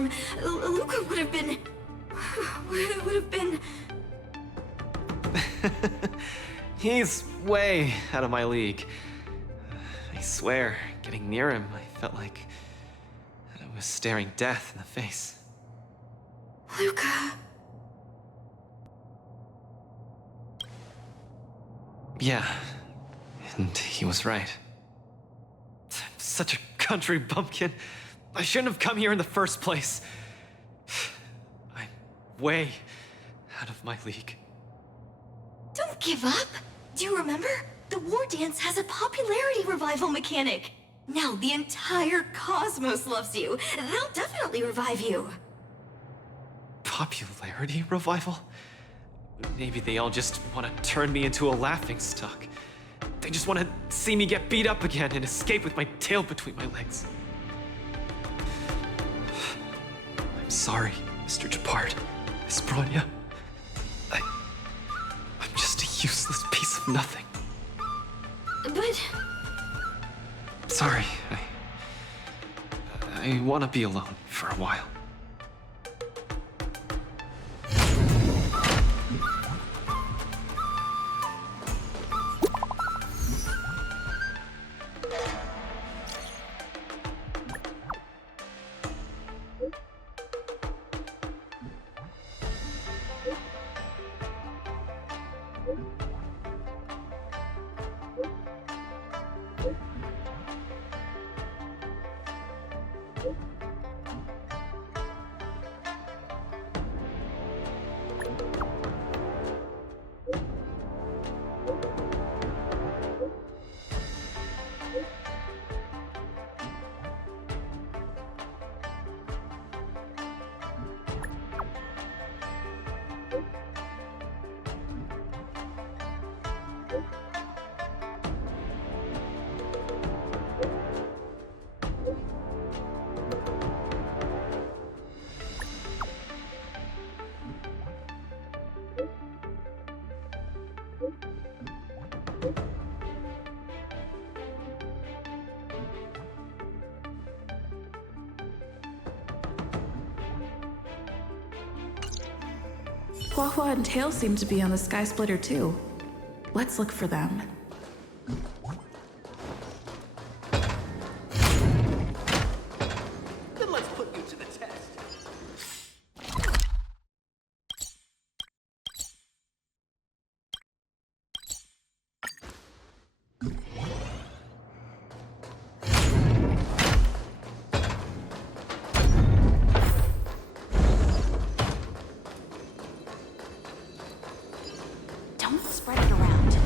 arm, Luca would have been... He's way out of my league. I swear, getting near him, I felt like I was staring death in the face. Luca... Yeah, and he was right. I'm such a country bumpkin. I shouldn't have come here in the first place. I'm way out of my league. Don't give up! Do you remember? The Wardance has a popularity revival mechanic. Now the entire cosmos loves you. They'll definitely revive you. Popularity revival? Maybe they all just want to turn me into a laughingstock. They just want to see me get beat up again and escape with my tail between my legs. I'm sorry, Mr. Japard, Miss Bronya. I'm just a useless piece of nothing. But... Sorry, I want to be alone for a while. Huahua and Tail seem to be on the Sky Splitter too. Let's look for them. Then let's put you to the test. Don't spread it around.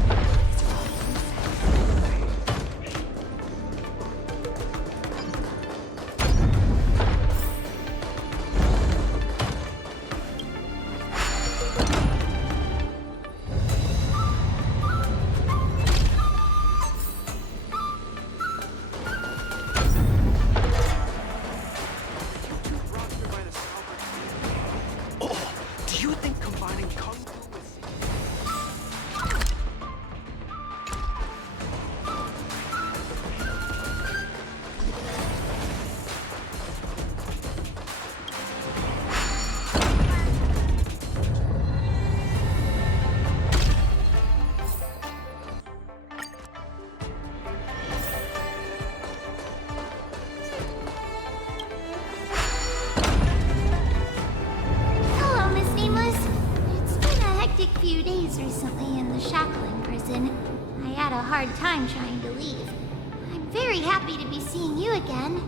Oh, do you think combining Kung Fu with... Hello, Miss Nameless. It's been a hectic few days recently in the shackling prison. I had a hard time trying to leave. I'm very happy to be seeing you again.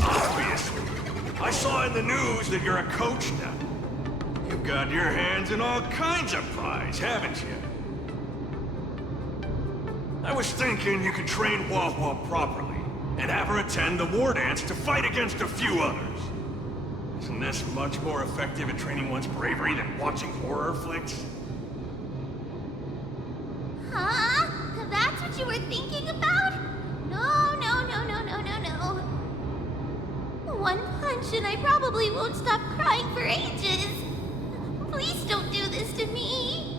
Obviously. I saw in the news that you're a coach now. You've got your hands in all kinds of pies, haven't you? I was thinking you could train Huahua properly and have her attend the Wardance to fight against a few others. Isn't this much more effective at training one's bravery than watching horror flicks? Huh? That's what you were thinking about? No, no, no, no, no, no, no. One punch and I probably won't stop crying for ages. Please don't do this to me.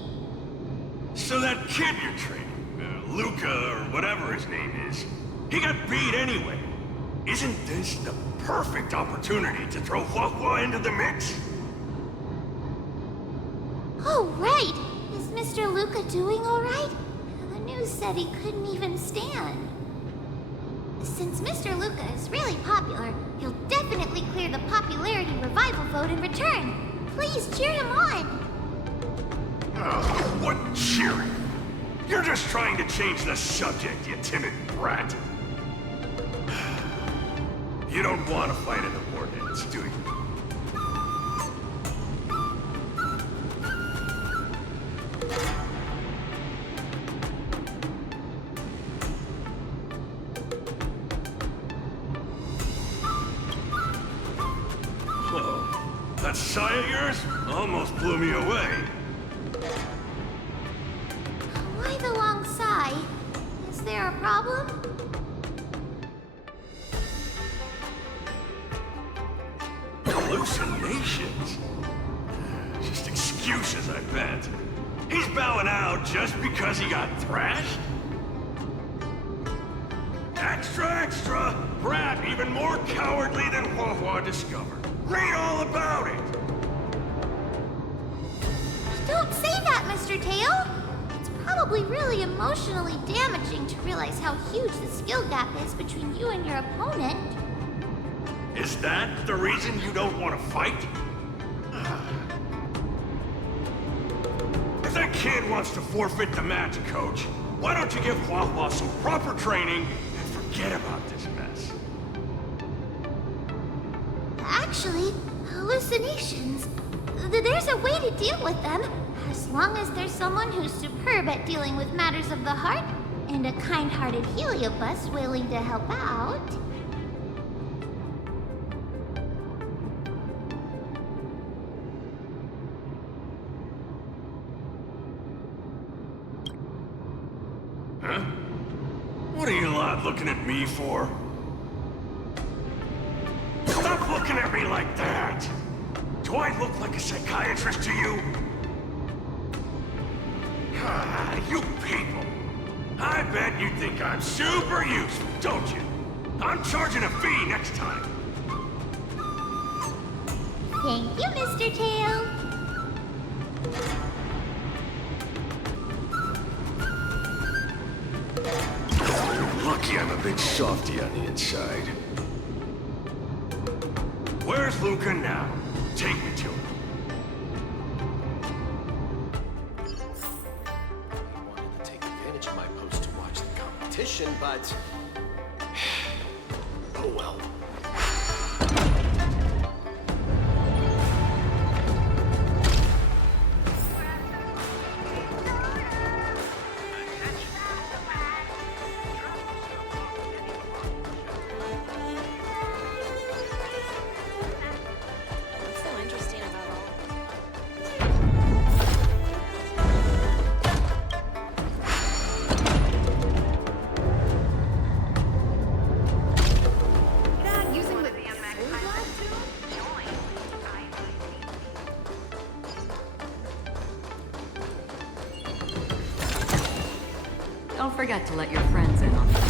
So that kid you're training, Luca or whatever his name is, He got beat anyway. Isn't this the perfect opportunity to throw Huahua into the mix? Oh, right! Is Mr. Luca doing alright? The news said he couldn't even stand. Since Mr. Luca is really popular, he'll definitely clear the popularity revival vote in return. Please cheer him on! Oh, what cheering? You're just trying to change the subject, you timid brat. You don't want to fight in the Wardance, do you? Whoa, that sigh of yours almost blew me away. Why the long sigh? Is there a problem? Hallucinations? Just excuses, I bet. He's bowing out just because he got thrashed? Extra, extra! Brat even more cowardly than Huahua discovered. Read all about it! Don't say that, Mr. Tail! It's probably really emotionally damaging to realize how huge the skill gap is between you and your opponent. Is that the reason you don't want to fight? If that kid wants to forfeit the match, Coach, why don't you give Huahua some proper training and forget about this mess? Actually, hallucinations. There's a way to deal with them, as long as there's someone who's superb at dealing with matters of the heart, and a kind-hearted Heliobus willing to help out. Huh? What are you lot looking at me for? Stop looking at me like that! Do I look like a psychiatrist to you? Ah, you people! I bet you think I'm super useful, don't you? I'm charging a fee next time. Thank you, Mr. Tail. Lucky I'm a bit softy on the inside. Where's Luca now? Take me to him. I wanted to take advantage of my post to watch the competition, but... oh well. What's so interesting about all using the Don't forget to let your friends in on the action.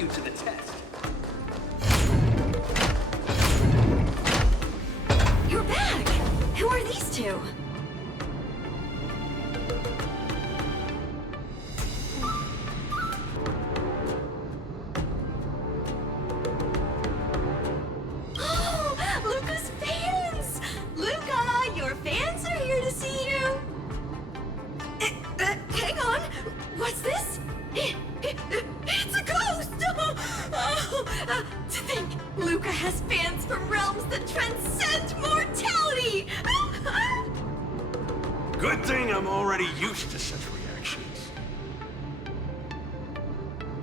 you to the test. You're back! Who are these two? Oh, Luca's fans! Luca, your fans are here to see you! Hang on! What's this? It's a ghost! To think, Luca has fans from realms that transcend mortality! Good thing I'm already used to such reactions.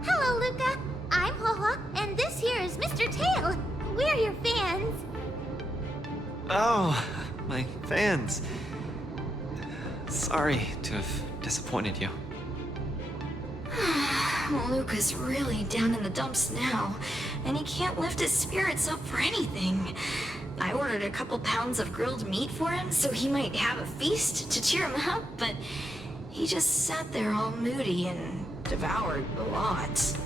Hello, Luca. I'm Haha, and this here is Mr. Tail. We're your fans. Oh, my fans. Sorry to have disappointed you. Luca's really down in the dumps now, and he can't lift his spirits up for anything. I ordered a couple pounds of grilled meat for him so he might have a feast to cheer him up, but he just sat there all moody and devoured a lot.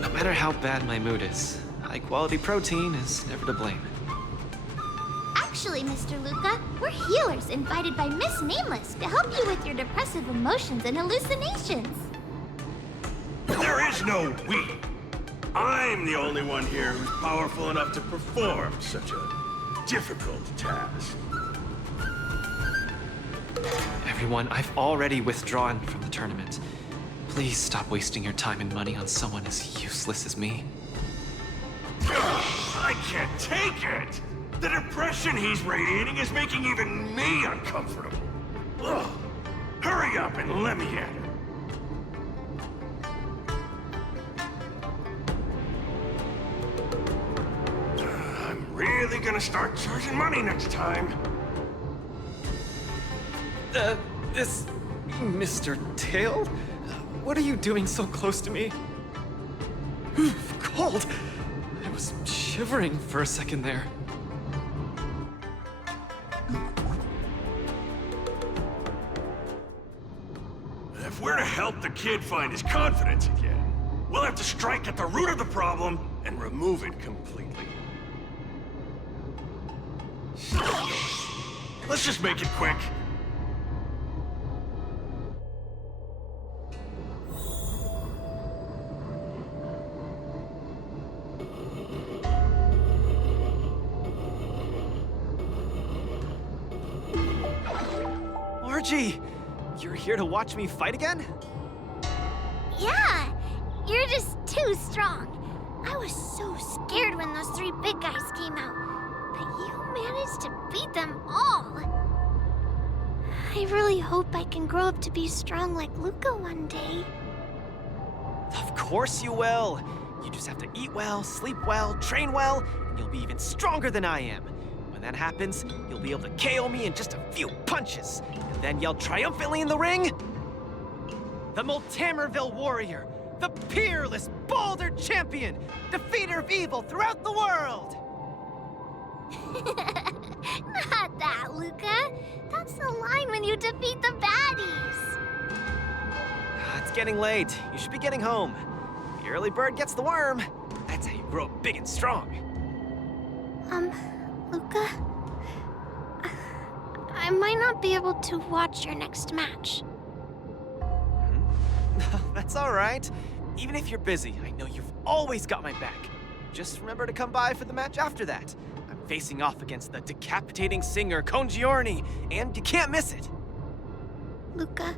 No matter how bad my mood is, high-quality protein is never to blame. Actually, Mr. Luca, we're healers invited by Miss Nameless to help you with your depressive emotions and hallucinations. There is no we. I'm the only one here who's powerful enough to perform such a difficult task. Everyone, I've already withdrawn from the tournament. Please stop wasting your time and money on someone as useless as me. I can't take it! The depression he's radiating is making even me uncomfortable. Ugh. Hurry up and let me at it. I'm really gonna start charging money next time. This... Mr. Tail? What are you doing so close to me? Cold! I was shivering for a second there. If we're to help the kid find his confidence again, we'll have to strike at the root of the problem and remove it completely. Let's just make it quick. Margie! You're here to watch me fight again? Yeah, you're just too strong. I was so scared when those three big guys came out, but you managed to beat them all. I really hope I can grow up to be strong like Luca one day. Of course you will! You just have to eat well, sleep well, train well, and you'll be even stronger than I am. When that happens, you'll be able to KO me in just a few punches, and then yell triumphantly in the ring, "The Multamerville Warrior, the peerless Boulder Champion, defeater of evil throughout the world!" Not that, Luca. That's the line when you defeat the baddies. It's getting late. You should be getting home. The early bird gets the worm. That's how you grow up big and strong. Luca, I might not be able to watch your next match. That's all right. Even if you're busy, I know you've always got my back. Just remember to come by for the match after that. I'm facing off against the decapitating singer Congiorni, and you can't miss it. Luca,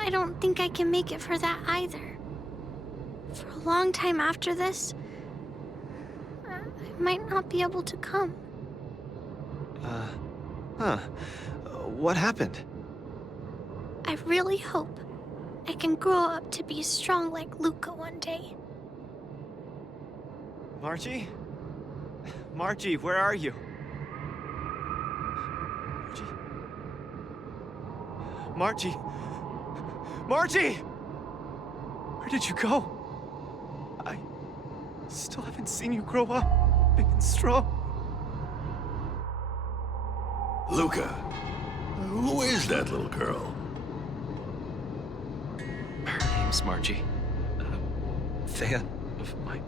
I don't think I can make it for that either. For a long time after this, I might not be able to come. What happened? I really hope I can grow up to be strong like Luca one day. Margie? Margie, where are you? Margie? Margie! Where did you go? I still haven't seen you grow up big and strong. Luca, who is that little girl? Her name's Margie. Thea of mine.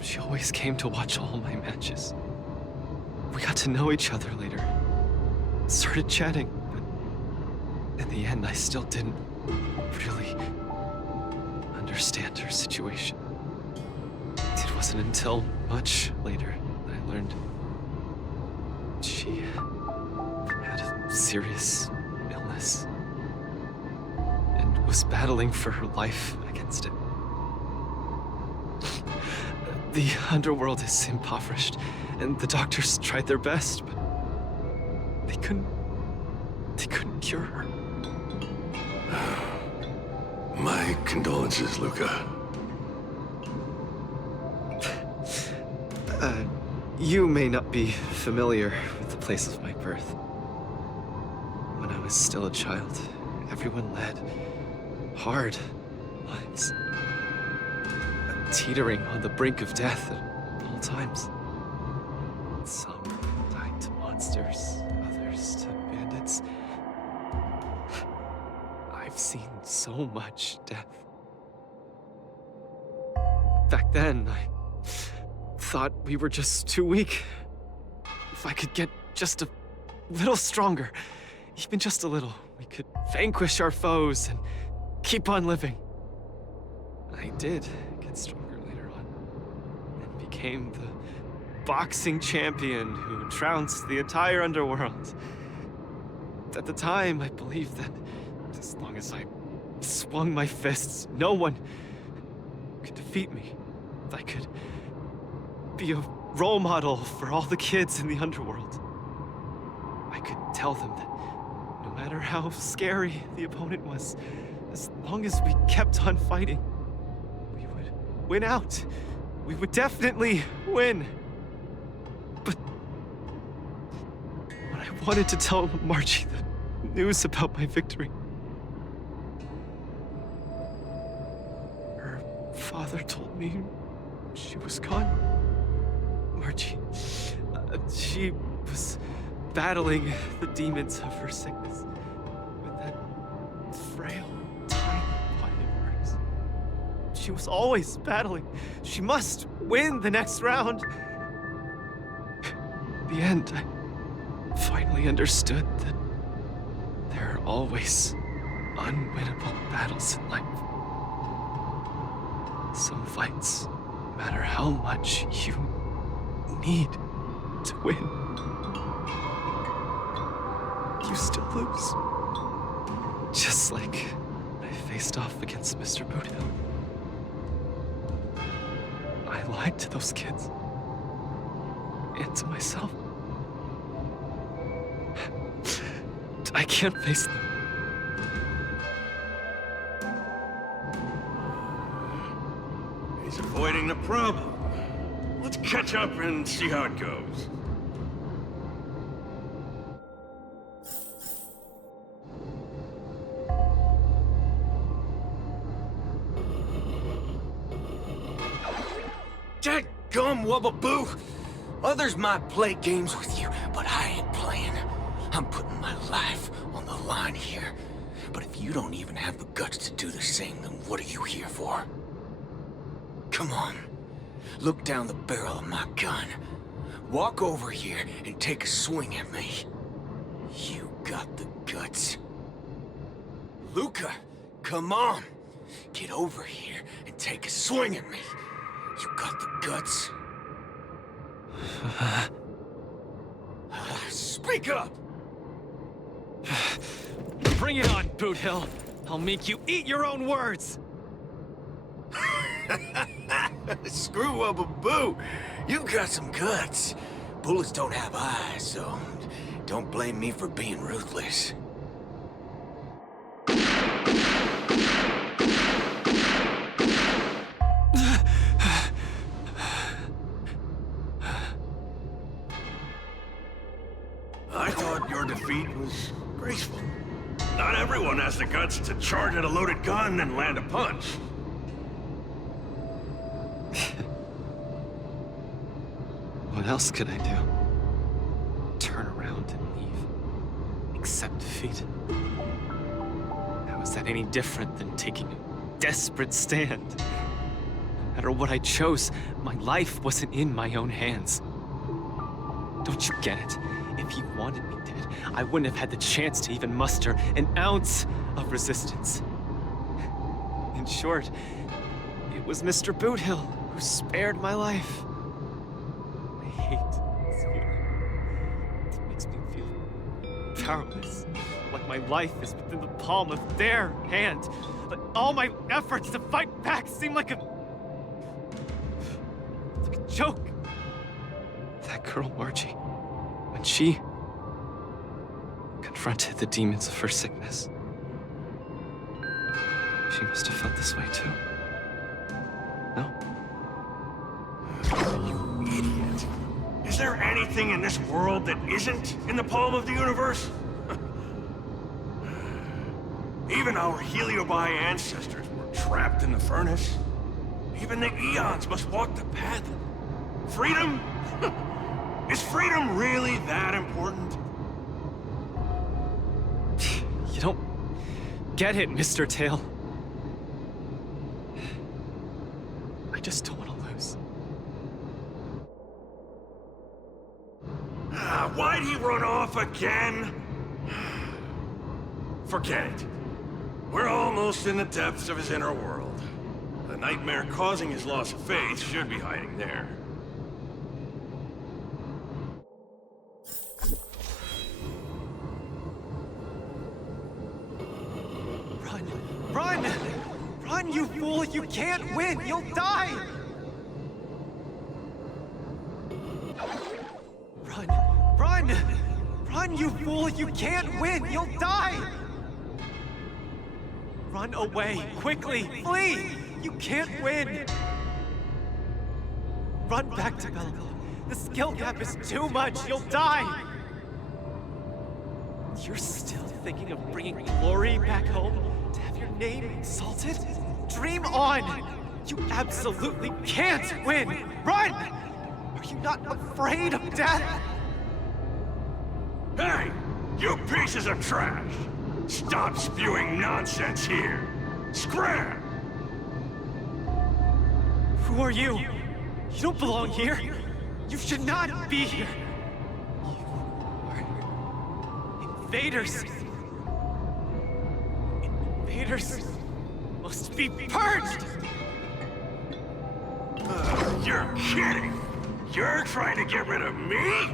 She always came to watch all my matches. We got to know each other later. Started chatting, but in the end, I still didn't really understand her situation. It wasn't until much later that I learned she had a serious illness and was battling for her life against it. The underworld is impoverished, and the doctors tried their best, but they couldn't cure her. My condolences, Luca. You may not be familiar with the place of my birth. When I was still a child, everyone led hard lives, teetering on the brink of death at all times. Some died to monsters, others to bandits. I've seen so much death. Back then, I thought we were just too weak. If I could get just a little stronger, even just a little, we could vanquish our foes and keep on living. I did get stronger later on, and became the boxing champion who trounced the entire underworld. At the time, I believed that as long as I swung my fists, no one could defeat me. I could be a role model for all the kids in the underworld. I could tell them that no matter how scary the opponent was, as long as we kept on fighting, we would win out. We would definitely win. But when I wanted to tell Margie the news about my victory, her father told me she was gone. Margie, she was battling the demons of her sickness with that frail, tiny body of hers. She was always battling. She must win the next round. In the end, I finally understood that there are always unwinnable battles in life. Some fights, no matter how much you need to win, you still lose. Just like when I faced off against Mr. Boothill. I lied to those kids. And to myself. I can't face them. He's avoiding the problem. Let's catch up and see how it goes. Dadgum Wubbaboo! Others might play games with you, but I ain't playing. I'm putting my life on the line here. But if you don't even have the guts to do the same, then what are you here for? Come on. Look down the barrel of my gun. Walk over here and take a swing at me. You got the guts. Luca, come on. Get over here and take a swing at me. You got the guts. Speak up! Bring it on, Boothill. I'll make you eat your own words. Screw Wubbaboo. You got some guts. Bullets don't have eyes, so don't blame me for being ruthless. I thought your defeat was graceful. Not everyone has the guts to charge at a loaded gun and land a punch. What else could I do? Turn around. accept defeat. How is that any different than taking a desperate stand? No matter what I chose, my life wasn't in my own hands. Don't you get it? If you wanted me dead, I wouldn't have had the chance to even muster an ounce of resistance. In short, it was Mr. Boothill who spared my life. I hate this feeling. It makes me feel powerless, like my life is within the palm of their hand. Like all my efforts to fight back seem like a joke. That girl, Margie, when she confronted the demons of her sickness, she must have felt this way too. No? You idiot. Is there anything in this world that isn't in the palm of the universe? Even our Heliobi ancestors were trapped in the furnace. Even the eons must walk the path of freedom? Is freedom really that important? You don't get it, Mr. Tail. I just don't want to lose. Why'd he run off again? Forget it. We're almost in the depths of his inner world. The nightmare causing his loss of faith should be hiding there. Run! Run, you fool! You can't win! You'll die! Run! Run! Run, you fool! You can't win! You'll die! Run away! Quickly! Flee! You can't win! Run back to Belleville. The skill gap is too much! You'll die! You're still thinking of bringing glory back home? To have your name insulted? Dream on! You absolutely can't win! Run! Are you not afraid of death? Hey! You pieces of trash! Stop spewing nonsense here! Scram! Who are you? You don't belong here. You should not be here. You are invaders. Invaders must be purged! You're kidding! You're trying to get rid of me?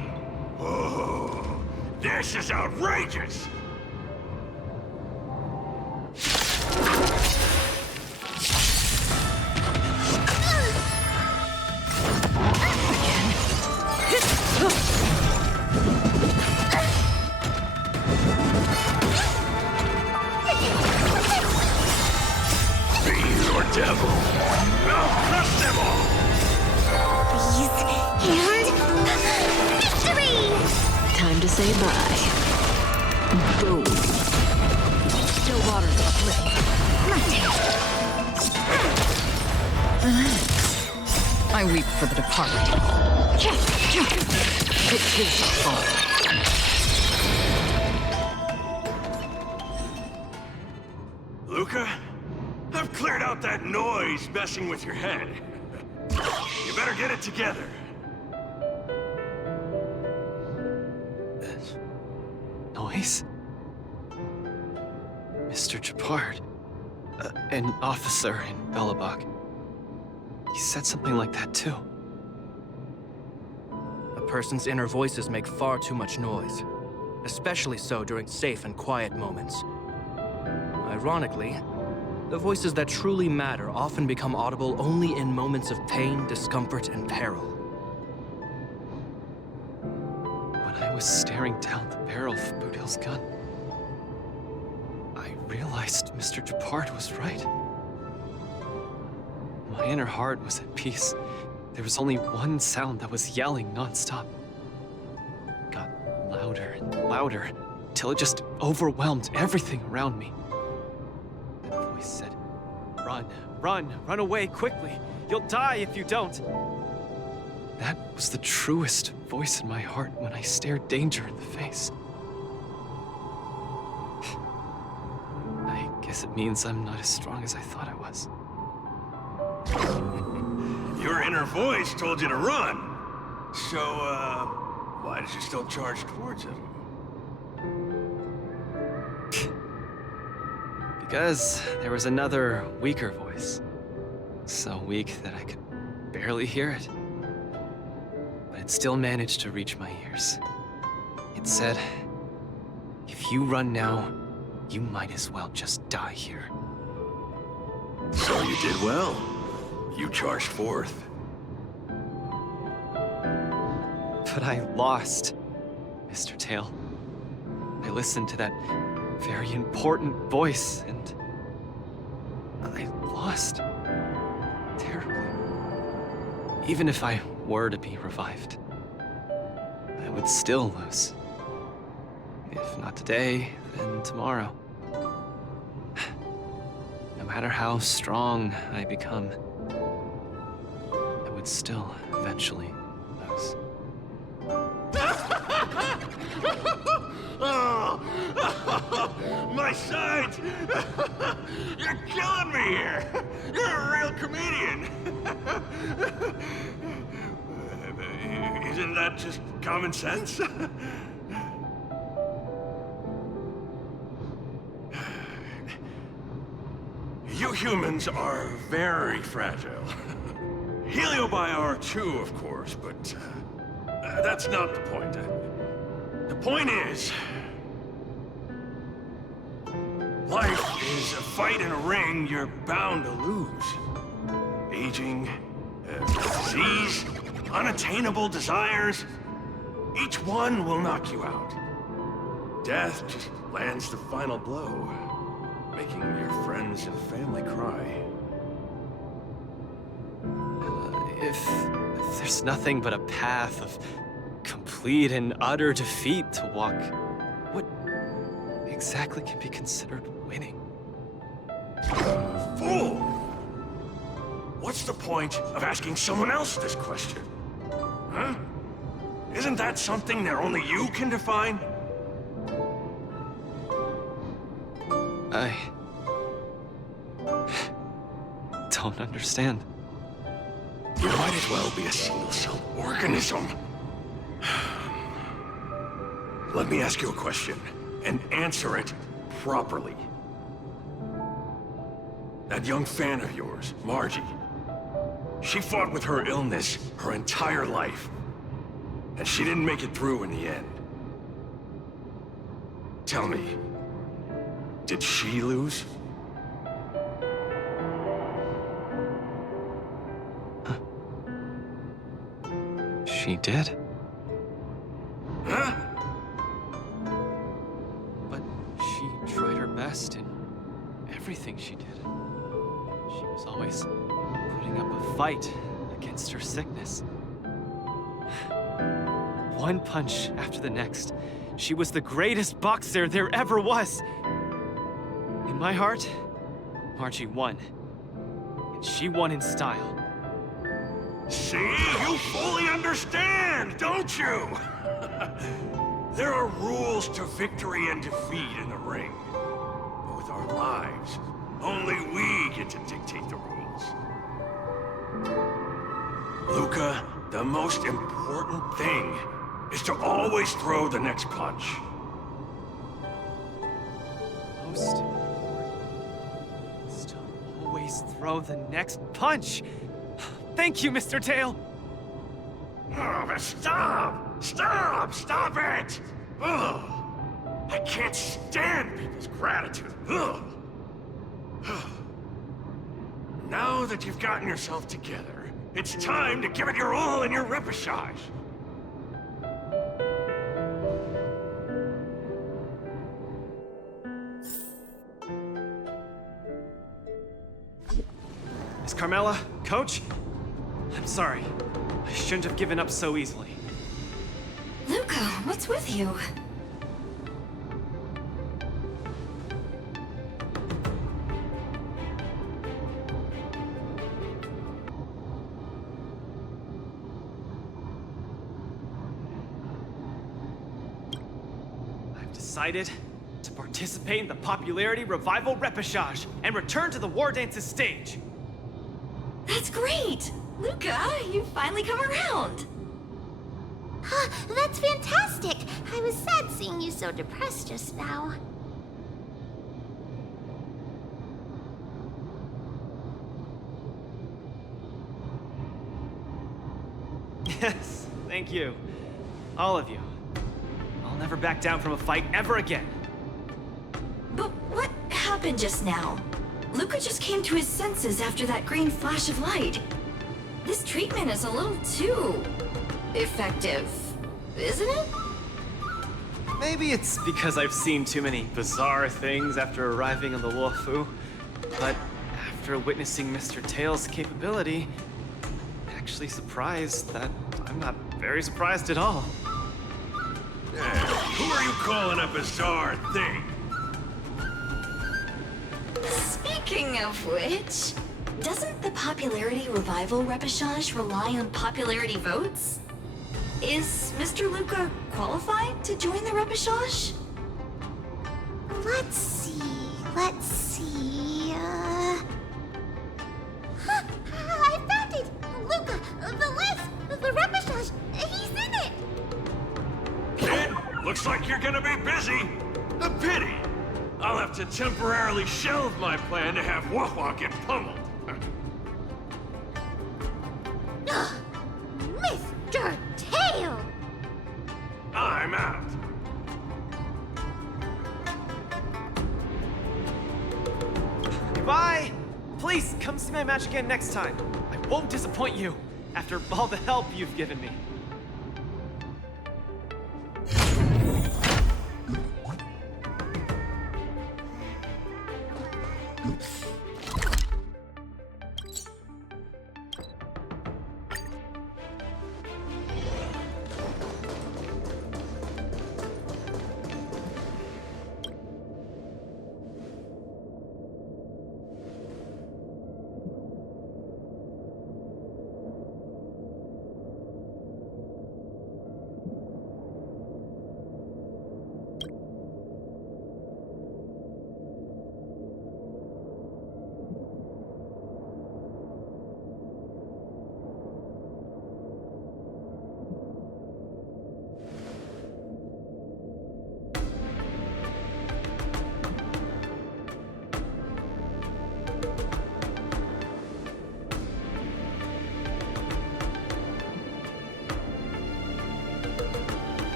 Oh, this is outrageous! Devil! I'll crush them all! Freeze and victory! Time to say bye. Boom. Still water's uplifting. I weep for the departed. It is your fault. Luca? I've cleared out that noise messing with your head. You better get it together. Noise? Mr. Gepard. An officer in Belobog. He said something like that too. A person's inner voices make far too much noise, especially so during safe and quiet moments. Ironically, the voices that truly matter often become audible only in moments of pain, discomfort, and peril. When I was staring down the barrel of Bootill's gun, I realized Mr. Gepard was right. My inner heart was at peace. There was only one sound that was yelling nonstop. It got louder and louder, till it just overwhelmed everything around me. That voice said, "Run, run, run away quickly. You'll die if you don't." That was the truest voice in my heart when I stared danger in the face. guess it means I'm not as strong as I thought I was. Your inner voice told you to run. So, why did you still charge towards him? Because there was another, weaker voice. So weak that I could barely hear it. But it still managed to reach my ears. It said, if you run now, you might as well just die here. So you did well. You charged forth. But I lost, Mr. Tail. I listened to that very important voice, and I lost terribly. Even if I were to be revived, I would still lose. If not today, then tomorrow. No matter how strong I become, I would still eventually lose. Oh, my sides! You're killing me here! You're a real comedian! Isn't that just common sense? You humans are very fragile. Heliobior too, of course, but that's not the point. The point is, life is a fight in a ring you're bound to lose. Aging, disease, unattainable desires, each one will knock you out. Death just lands the final blow, making your friends and family cry. If there's nothing but a path of complete and utter defeat to walk, what exactly can be considered winning? Fool! What's the point of asking someone else this question? Huh? Isn't that something that only you can define? I don't understand. You might as well be a single-celled organism. Let me ask you a question, and answer it properly. That young fan of yours, Margie, she fought with her illness her entire life, and she didn't make it through in the end. Tell me, did she lose? She did. Huh? But she tried her best in everything she did. She was always putting up a fight against her sickness. One punch after the next. She was the greatest boxer there ever was. In my heart, Margie won. And she won in style. See? You fully understand, don't you? There are rules to victory and defeat in the ring. But with our lives, only we get to dictate the rules. Luca, the most important thing is to always throw the next punch. Most important is to always throw the next punch. Thank you, Mr. Tail. Oh, but stop! Stop! Stop it! Ugh. I can't stand people's gratitude. Ugh. Now that you've gotten yourself together, it's time to give it your all in your repechage. Miss Carmela, Coach? I'm sorry. I shouldn't have given up so easily. Luca, what's with you? I've decided To participate in the popularity revival repechage and return to the Wardance's stage. That's great! Luca, you finally come around! That's fantastic! I was sad seeing you so depressed just now. Yes, thank you. All of you. I'll never back down from a fight ever again. But what happened just now? Luca just came to his senses after that green flash of light. This treatment is a little too... effective, isn't it? Maybe it's because I've seen too many bizarre things after arriving on the Luofu, but after witnessing Mr. Tails' capability, I'm actually surprised that I'm not very surprised at all. Hey, who are you calling a bizarre thing? Speaking of which, doesn't the popularity revival repechage rely on popularity votes? Is Mr. Luca qualified to join the repechage? Let's see. I found it! Luca, the list, the repechage, he's in it! Kid, looks like you're gonna be busy. A pity. I'll have to temporarily shelve my plan to have Wawa get pummeled. Mr. Tail! I'm out. Goodbye! Please, come see my match again next time. I won't disappoint you, after all the help you've given me.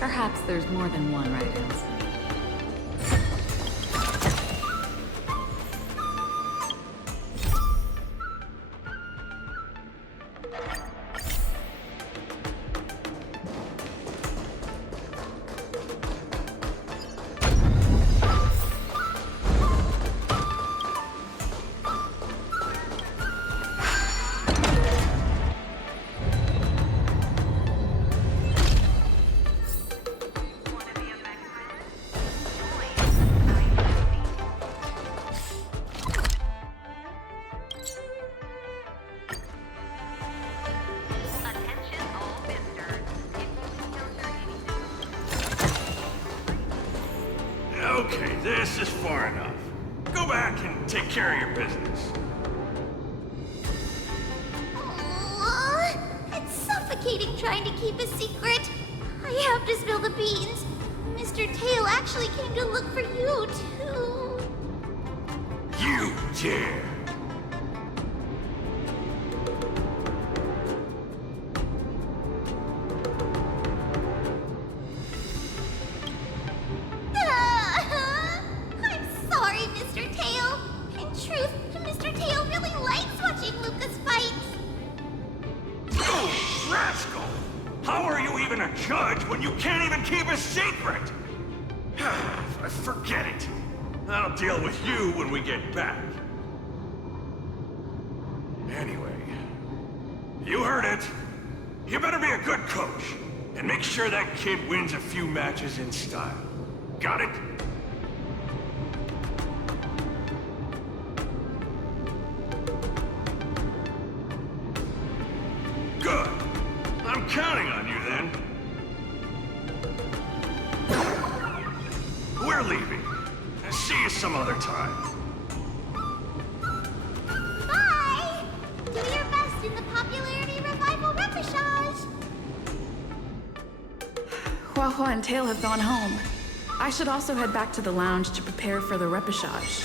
Perhaps there's more than one right answer. Okay, this is far enough. Go back and take care of your business. Aw, it's suffocating trying to keep a secret. I have to spill the beans. Mr. Tail actually came to look for you, too. You dare! I'm sorry, Mr. Tail. In truth, Mr. Tail really likes watching Lucas fight. You rascal! How are you even a judge when you can't even keep a secret? Forget it. I'll deal with you when we get back. Anyway, you heard it. You better be a good coach and make sure that kid wins a few matches in style. Got it? Good. I'm counting on you then. We're leaving. See you some other time. Bye! Do your best in the popularity revival repechage. Hua and Tail have gone home. I should also head back to the lounge to prepare for the repechage.